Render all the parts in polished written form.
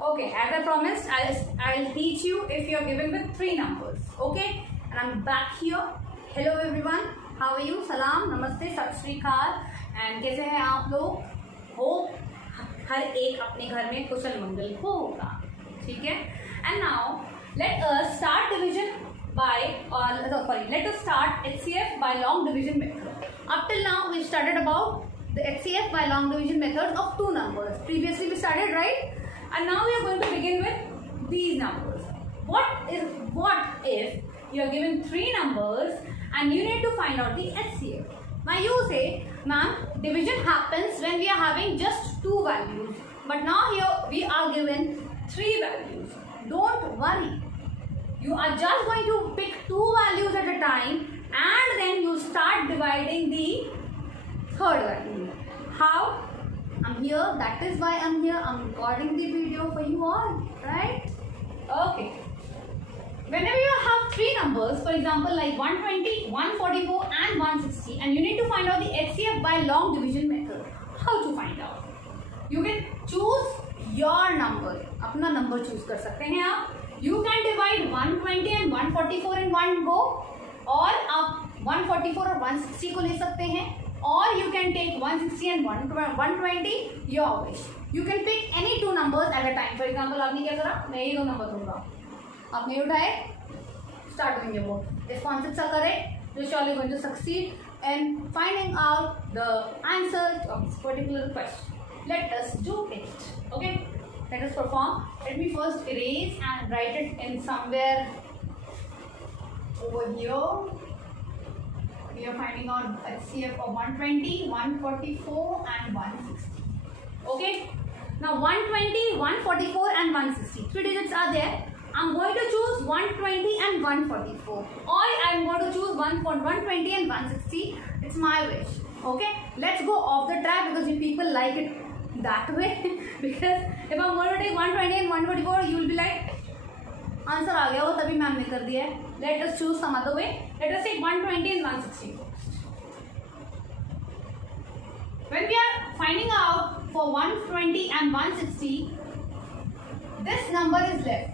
Okay, as I promised, I'll teach you if you're given with 3 numbers. Okay, and I'm back here. Hello everyone, how are you? Salam, namaste, sat shri akal, and कैसे हैं आप लोग? Hope हर एक अपने घर में कुशल मंगल होगा, ठीक है? And now let us start division by let us start HCF by long division method. Up till now we started about the HCF by long division method of 2 numbers. Previously we started, right? And now we are going to begin with these numbers. What if you are given 3 numbers and you need to find out the HCF? Now you say, ma'am, division happens when we are having just 2 values. But now here we are given 3 values. Don't worry. You are just going to pick 2 values at a time and then you start dividing the third value. How? I'm here, that is why I'm here. I'm recording the video for you all, right? Okay. Whenever you have 3 numbers, for example like 120, 144 and 160, and you need to find out the HCF by long division method. How to find out? You can choose your number. अपना number choose कर सकते हैं आप. You can divide 120 and 144 in one go, और आप 144 और 160 को ले सकते हैं. Or you can take 160 and 120, your wish. You can pick any 2 numbers at a time. For example, आपने क्या करा? मैं ये 2 नंबर दूंगा. आपने उठाए, start doing your work. If concepts are correct, you're surely going to succeed in finding out the answer of this particular question. Let us do it. Okay? Let us perform. Let me first erase and write it in somewhere over here. We are finding out HCF of 120, 144 and 160. Okay. Now 120, 144 and 160. 3 digits are there. I'm going to choose 120 and 144. Or I'm going to choose 120 and 160. It's my wish. Okay. Let's go off the track because you people like it that way. Because if I'm going to take 120 and 144, you will be like, answer आ गया वो तभी ma'am ने कर दिया है. Let us choose some other way. Let us take 120 and 160 first. When we are finding out for 120 and 160, this number is left.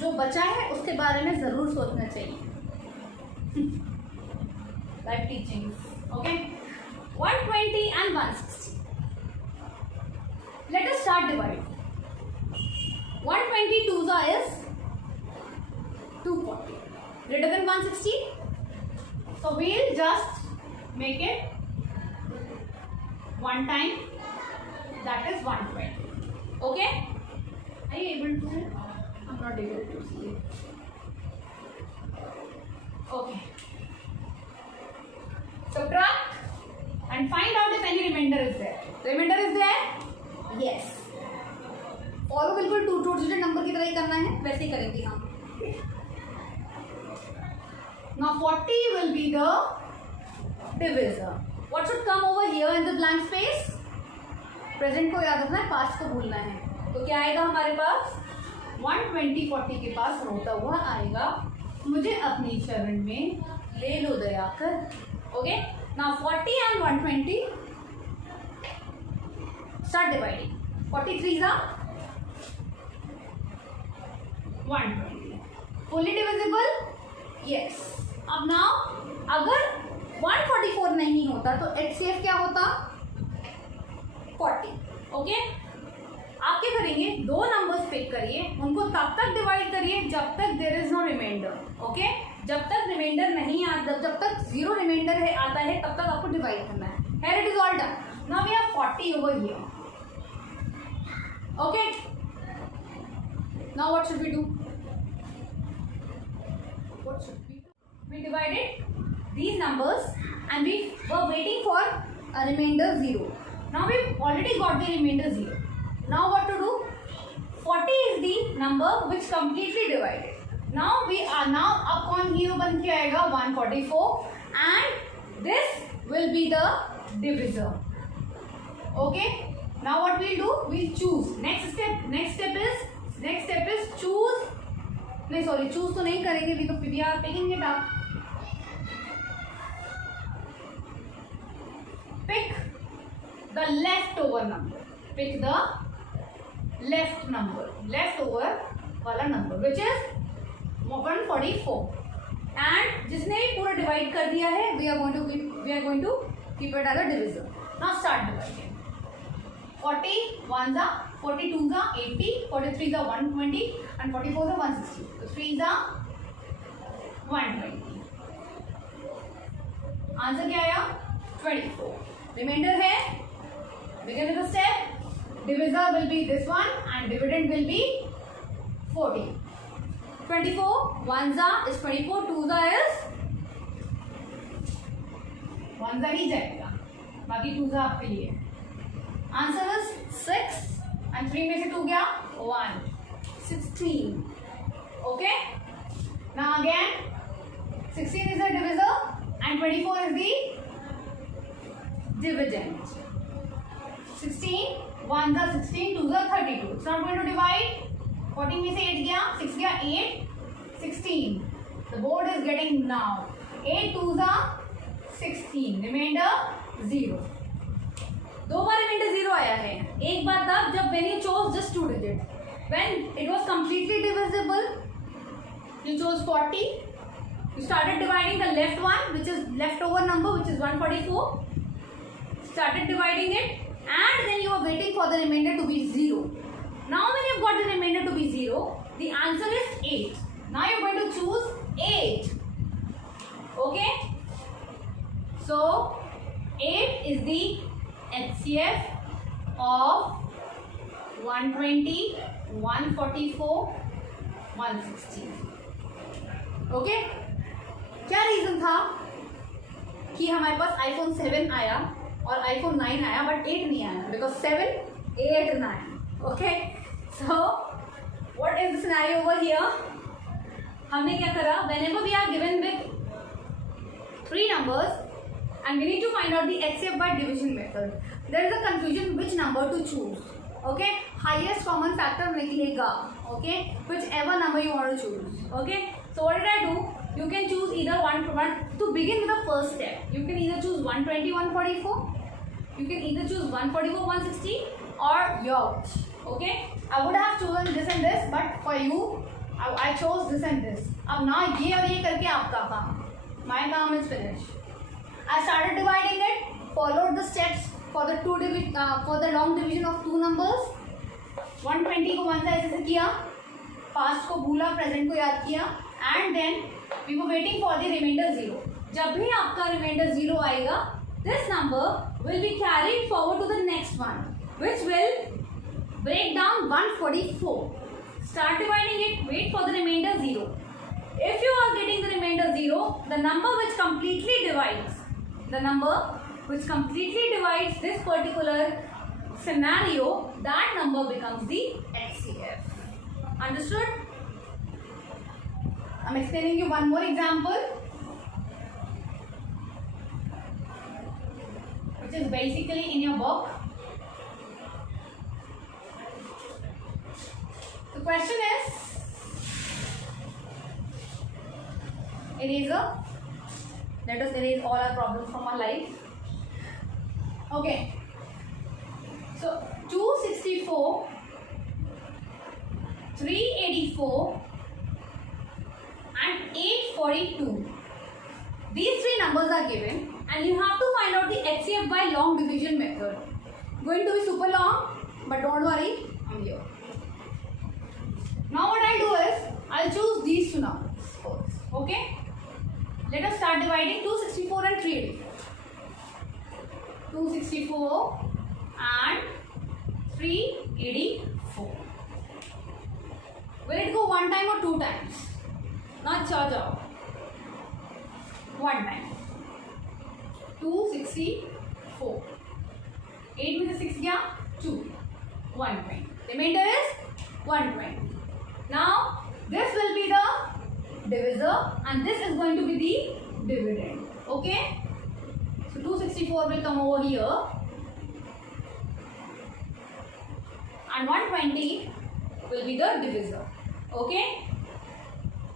जो बचा है उसके बारे में जरूर सोचना चाहिए. Life teachings. Okay. 120 and 160. Let us start dividing. 120 2s is 240. Greater than 160? So we'll just make it one time, that is 120. Okay? Are you able to? I'm not able to see it. Okay. Subtract and find out if any remainder is there. Remainder is there? Yes. और बिल्कुल 2 digit number की तरह ही करना है, वैसे ही करेंगे हम. Now 40 will be the divisor. What should come over here in the blank space? Present को याद रखना है, past को भूलना है. तो क्या आएगा हमारे पास? 120 40 के पास रोता हुआ आएगा, मुझे अपनी शरण में ले लो दया कर. Okay? Now 40 and 120 start dividing. 43 are 120. Fully divisible? Yes. अब now अगर 144 नहीं होता तो HCF क्या होता? 40. ओके. आप क्या करेंगे? 2 नंबर्स पिक करिए, उनको तब तक डिवाइड करिए जब तक there is no reminder. Okay. जब तक रिमाइंडर नहीं आता, जब तक 0 रिमाइंडर है आता है तब तक आपको डिवाइड करना है. Here it is all done. Now we have 40 over here. Okay. Now what should we do? What should we do? We divided these numbers and we were waiting for a remainder 0. Now we've already got the remainder 0. Now what to do? 40 is the number which completely divided. Now we are now up on here बन के आएगा 144 and this will be the divisor. Okay. Now what we'll do? We'll choose. Next step is choose. नहीं sorry, choose तो नहीं करेंगे. We are picking it up. Pick the leftover number. Pick the leftover वाला number which is 144 and जिसने भी पूरा divide कर दिया है we are going to keep it as a divisor. Now start dividing. 40 1s are 42s are 80, 43s are 120 and 44s are 160. So 3s are 120. Answer क्या आया? 24. Reminder है, begin with the step. Divisor will be this one and dividend will be 40. 24 1s are is 24, 2s are is 1s are ही जाएगा, बाकी 2s are आपके लिए. Answer is 6 and 3 में से 2 गया 1, 16. Okay, now again 16 is the divisor and 24 is the dividend. 16 1s are 16, 2s are 32. It's not going to divide. 14 में से 8 गया, 6 गया 8, 16. The board is getting now 8 2s are 16. Remainder 0. दो बार रिमाइंडर 0 आया है. एक बार तब जब when you chose just 2 digits. When it was completely divisible, you chose 40. You started dividing the left one, which is leftover number, which is 144. Started dividing it, and then you are waiting for the remainder to be 0. Now, when you've got the remainder to be 0, the answer is 8. Now you're going to choose 8. Okay? So 8 is the HCF of 120, 144, 160. Okay? क्या reason था कि हमारे पास iPhone 7 आया और iPhone 9 आया but 8 नहीं आया? Because 7, 8, 9. Okay, so what is the scenario over here? हमने क्या करा? Whenever we are given with 3 numbers and we need to find out the HCF by division method, there is a confusion which number to choose. Okay, highest common factor निकलेगा. Okay, whichever number you want to choose. Okay, so what did I do? You can choose either one to begin with the first step. You can either choose 120, 144. You can either choose 144, 160 or your wish. Okay, I would have chosen this and this, but for you, I chose this and this. अब ना ये और ये करके आपका काम. My काम is finished. I started dividing it. Followed the steps for the for the long division of 2 numbers. 120 को 1 से ऐसे किया. Past को भूला, present को याद किया, and then we were waiting for the remainder 0. जब भी आपका remainder 0 आएगा, this number will be carried forward to the next one, which will break down 144. Start dividing it, wait for the remainder 0. If you are getting the remainder 0, the number which completely divides this particular scenario, that number becomes the HCF. Understood? I'm explaining you one more example, which is basically in your book. The question is, eraser. Let us erase all our problems from our life. Okay. So 264, 384 and 842. These 3 numbers are given and you have to find out the HCF by long division method. Going to be super long, but don't worry, I'm here. Now what I'll do is, I'll choose these 2 numbers first. Okay? Let us start dividing 264 and 384. 264 and 384. Will it go 1 time or 2 times? Not charge out. 1 time. 264. 8 में से 6 गया 2. 120. Remainder is 120. Now this will be the divisor and this is going to be the dividend. Okay? So 264 will come over here and 120 will be the divisor. Okay?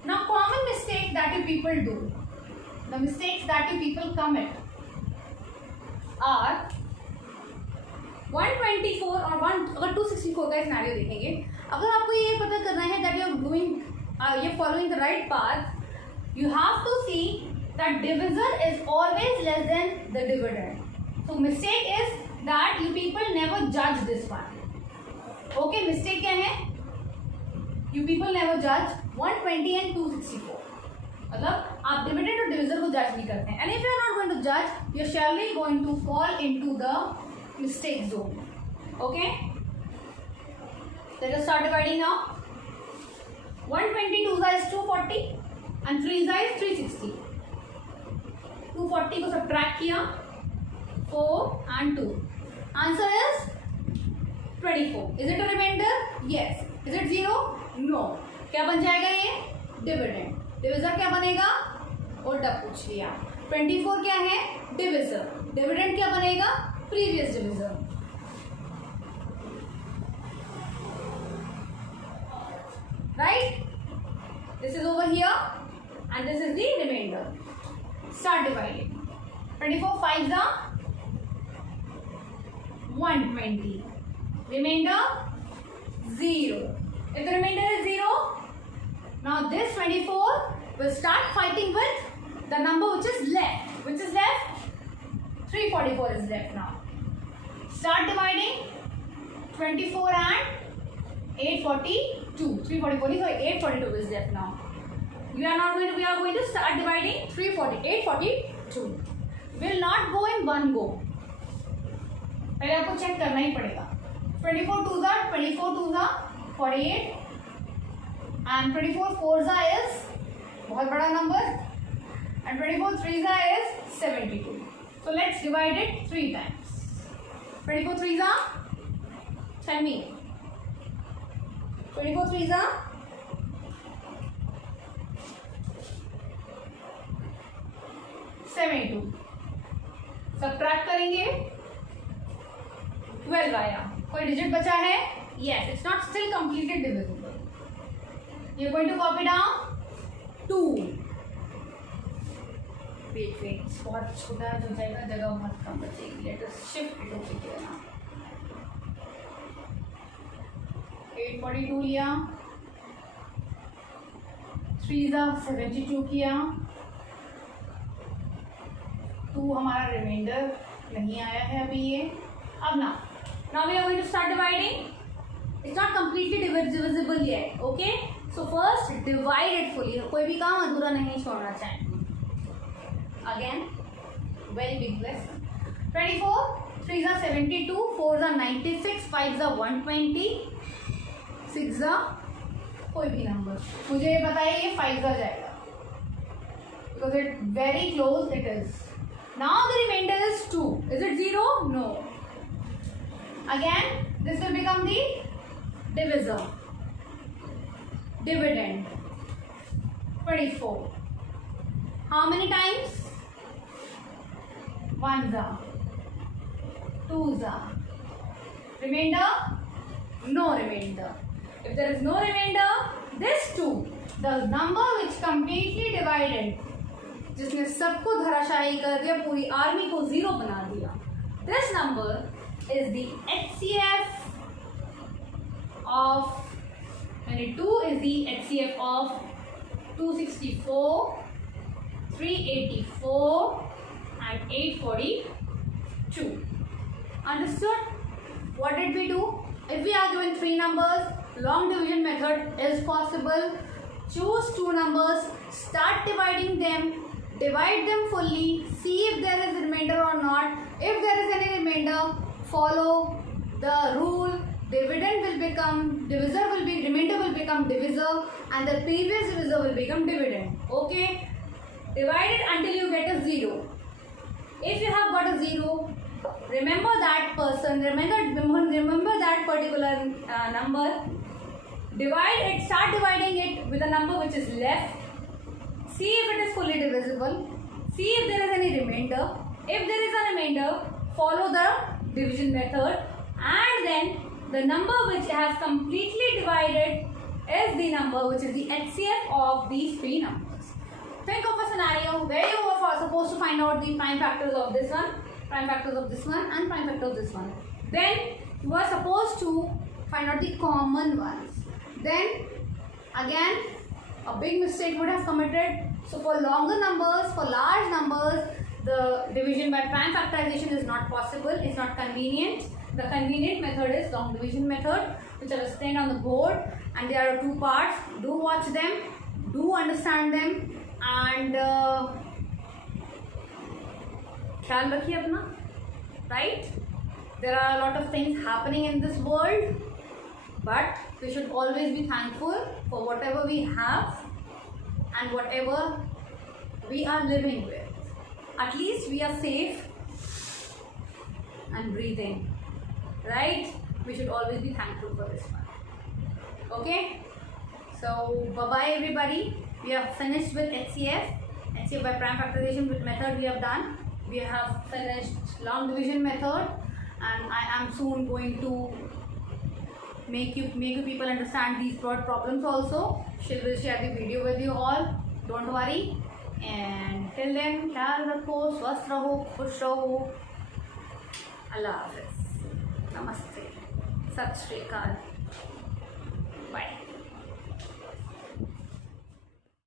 Now common mistake that you people do, the mistakes that you people commit are 124 और अगर 264 का scenario देखेंगे, अगर आपको ये पता करना है that you're following the right path, you have to see that divisor is always less than the dividend. So mistake is that you people never judge this one. Okay, mistake क्या है? You people never judge 120 and 264. मतलब आप dividend और divisor को जज नहीं करते हैं. And if you are not going to judge, you are surely going to fall into the mistake zone. Okay? Let us start dividing now. 122 is 240 and 3 is 360. 240 को subtract किया, 4 and 2. Answer is 24. Is it a remainder? Yes. Is it 0? No. क्या बन जाएगा ये? Dividend. Divisor क्या बनेगा? उल्टा पूछ लिया. 24 क्या है? डिविजर. डिविडेंड क्या बनेगा? Previous divisor. Right? This is over here and this is the remainder. Start dividing. 24 5s are 120. Remainder 0. If the remainder is 0, now this 24 will start fighting with the number which is left. Which is left? 344 is left now. Start dividing. 24 and 842. 344 is 842 is left now. We are going to start dividing 842. Will not go in one go. पहले आपको check करना ही पड़ेगा. 24 2s are 48 and 24 4s is बहुत बड़ा number and 24 3s is 72. So let's divide it 3 times. 24 3s are, tell me. 24 3s are 72. Subtract करेंगे 12 आया. कोई digit बचा है? Yes, it's not still completely divisible. You're going to copy down 2. Wait. बहुत छोटा हो जाएगा, जगह बहुत कम बचेगी. Let us shift it over here now. 842 लिया. 3s are 72 किया. 2 हमारा रिमाइंडर नहीं आया है अभी ये. अब now we are going to start dividing. It's not completely divisible yet. Okay, so first divide it fully. कोई भी काम अधूरा नहीं छोड़ना चाहिए. Again, very big lesson. 24 3s are 72, 4s are 96, 5s are 120, 6s are कोई भी नंबर. मुझे ये बताइए ये 5s आ जाएगा because it very close it is. Now the remainder is 2. Is it 0? No. Again, this will become the divisor. Dividend 24. How many times? 1s are, 2s are. Remainder? No remainder. If there is no remainder, this 2, the number which completely divided, जिसने सबको धराशायी कर दिया, पूरी army को 0 बना दिया, this number is the HCF of 22 is the HCF of 264, 384 and 842. Understood? What did we do? If we are given 3 numbers, long division method is possible. Choose 2 numbers, start dividing them, divide them fully, see if there is a remainder or not. If there is any remainder, follow the rule. Dividend will become remainder will become divisor and the previous divisor will become dividend. Okay? Divide it until you get a 0. If you have got a 0, remember that person, remember that particular number. Divide it, start dividing it with a number which is left. See if it is fully divisible. See if there is any remainder. If there is a remainder, follow the division method, and then the number which has completely divided is the number which is the HCF of these 3 numbers. Think of a scenario where you are supposed to find out the prime factors of this one, prime factors of this one, and prime factor of this one. Then you are supposed to find out the common ones. Then again a big mistake would have committed. So for longer numbers, for large numbers, the division by prime factorization is not possible, it's not convenient. The convenient method is long division method, which are explained on the board, and there are 2 parts. Do watch them, do understand them, and ख्याल रखिए अपना, right? There are a lot of things happening in this world, but we should always be thankful for whatever we have and whatever we are living with. At least we are safe and breathing, right? We should always be thankful for this one. Okay, so bye bye everybody. We have finished with HCF by prime factorization method. We have done. We have finished long division method, and I am soon going to make you people understand these broad problems also. She will share the video with you all. Don't worry. And till then, ख्याल रखो, स्वस्थ रहो, खुश रहो. अल्लाह हाफ़िज़. नमस्ते. सत श्री अकाल.